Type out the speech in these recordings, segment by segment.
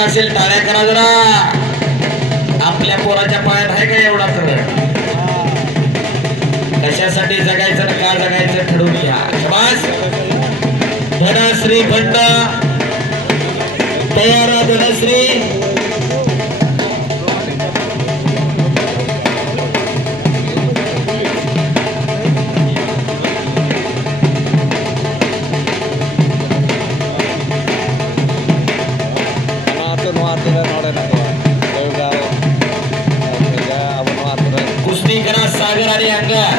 असेल टाळ्या करा जरा. आपल्या पोराच्या पायात आहे का एवढा तर कशासाठी जगायचं ना का जगायचं ठरवून घ्या. शाबास. धनश्री भंड तयार. धनश्री कुस्ती करा सागर आणि अंगार.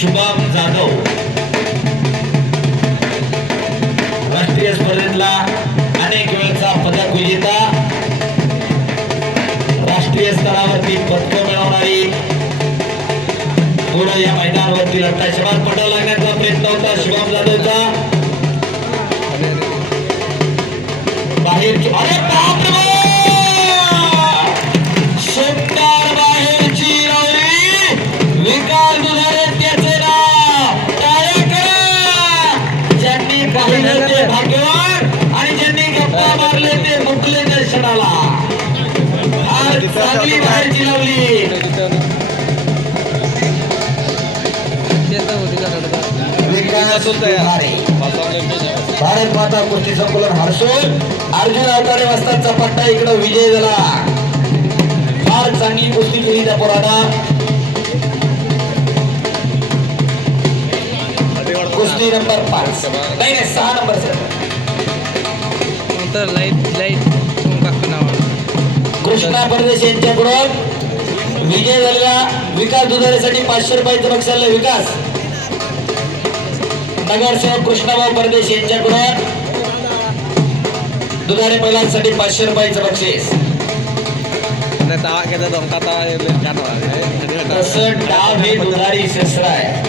शुभम जाधव राष्ट्रीय स्पर्धेतला अनेक वेळचा पदक विजेता, राष्ट्रीय स्तरावरती पदक मिळवणारी पुढे या मैदानावरती लढता. शबास. पटल लागण्याचा प्रयत्न होता शुभम जाधवचा. बाहेर अरे बाप रे शेतकार बाहेरची रावरी. विकास दुधारे त्याचे नाव. टाळ्या करा. ज्यांनी पाहिलं ते भाग्यवान आणि ज्यांनी गप्पा मारले ते मुकले दर्शनाला. फार चांगली बाहेरची लावली. विकास दुधारे. भारत माता कुस्ती संकुलन हर्षोल अर्जुन अवतारे वस्तादचा पट्टा इकडे विजय झाला. फार चांगली कुस्ती केली त्या पोरानं. कुस्ती नंबर 5 नाही 6 नंबर कृष्णा परदेश यांच्याकडून विजय झालेला विकास दुधारेसाठी 500 रुपयाचं बक्षीस आलं. विकास नगरसेवक कृष्णाभाऊ परदेश यांच्याकडून दुधारे महिलांसाठी 500 रुपयाचं बक्षीस. तसं डाव हे दुधारी शस्त्र आहे.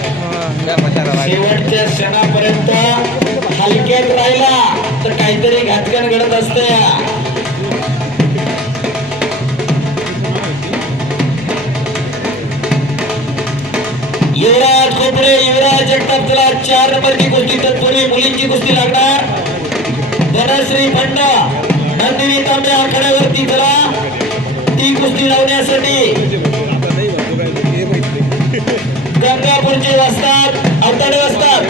शेवटच्या क्षणापर्यंत हलक्यात राहिला तर काहीतरी घातकन घडत असते. युवराज खोपडे युवराज जगताप चला 4 नंबरची कुस्ती. तत्पूर्वी मुलींची कुस्ती लागणार. धनश्री भंड नंदिनी तांबे आखाड्यावरती चला ती कुस्ती लावण्यासाठी. गंगापूरचे वस्ताद अवताडे वस्ताद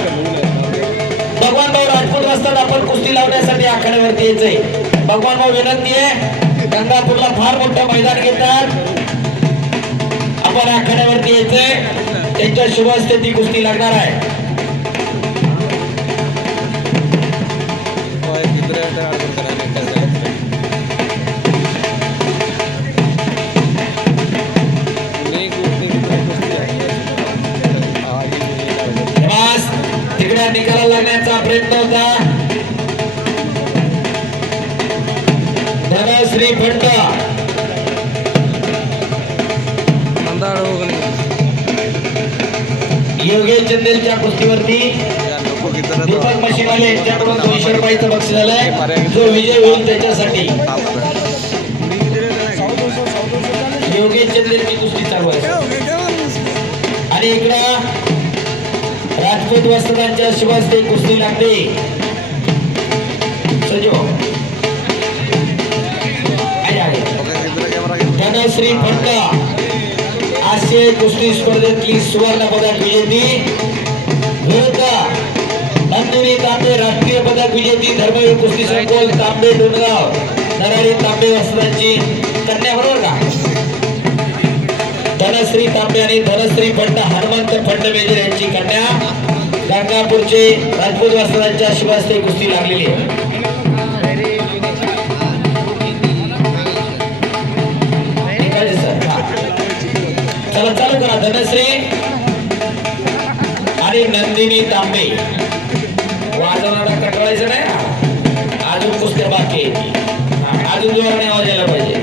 भगवान भाऊ राजपूत वस्ताद आपण कुस्ती लावण्यासाठी आखाड्यावरती यायचंय. भगवान भाऊ विनंती आहे. गंगापूरला फार मोठं मैदान घेतात. आपण आखाड्यावरती यायचंय. त्यांच्या शुभ हस्ते ती कुस्ती लागणार आहे. तिकडे निकाला लागण्याचा प्रयत्न होता. धनश्री भंड योगेश चंदेलच्या कुस्तीवरती दीपक मशीनवाले यांच्याकडून 200 रुपयाचं बक्षीस झालंय. जो विजय होईल त्याच्यासाठी योगेश चंदेलची कुस्ती चालू आहे. आणि इकडं राजपूत वस्तादांच्या शिवास्ते कुस्ती लागते. सजो धनश्री भंड आशियाई कुस्ती स्पर्धेतली सुवर्ण पदक विजेती विरुद्ध नंदिनी तांबे राष्ट्रीय पदक विजेती धर्मवीर कुस्ती संकुल तांबे डोंगराव नरारी तांबे वस्तादांची कन्या बरोबर का. धनश्री तांबे आणि धनश्री भंड हनुमंत फंडमेजर यांची कन्या गंगापूरचे राजपूत वस्तादांच्या शिवास्ते कुस्ती लागलेली आहे. चला चालू करा. धनश्री आणि नंदिनी तांबे वाजवणारा कटवायचं नाही. अजून कुस्त्या बाकी आहे. अजून जोराने आवाज यायला पाहिजे.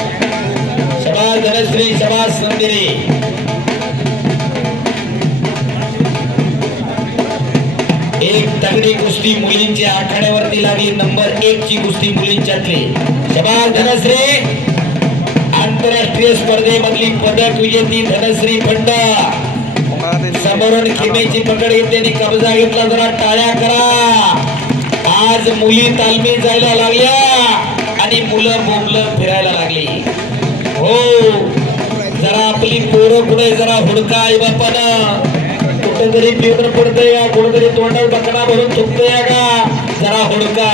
शबास धनश्री शबास नंदिनी. एक तगडी कुस्ती मुलींची आखाड्यावरती लागली. नंबर 1 ची कुस्ती मुलींच्यातली. शबास धनश्री. आंतरराष्ट्रीय स्पर्धेमधली पदक विजेती धनश्री भंड समोरून खिमेची पकड घेतली, कब्जा घेतला. जरा टाळ्या करा. आज मुली तालमीत जायला लागल्या आणि मुलं बोंबलं फिरायला लागली. हो, जरा आपली पोरं पुढे जरा हुडका आई बापानं. कुठेतरी पिवळं पडतंय का, कुठेतरी तोंडात बकरा भरून थुकतोय का, जरा हुडका.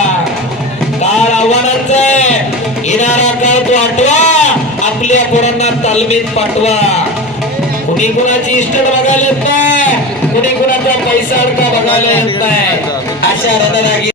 काळ आव्हानांचा आहे, येणारा काळ तो आठवा, आपल्या पोरांना तालमीत पाठवा. कुणी कुणाची इस्टेट बघायला येत नाही, कुणी कुणाचा पैसा अडका बघायला येत नाही. अशा रणरागी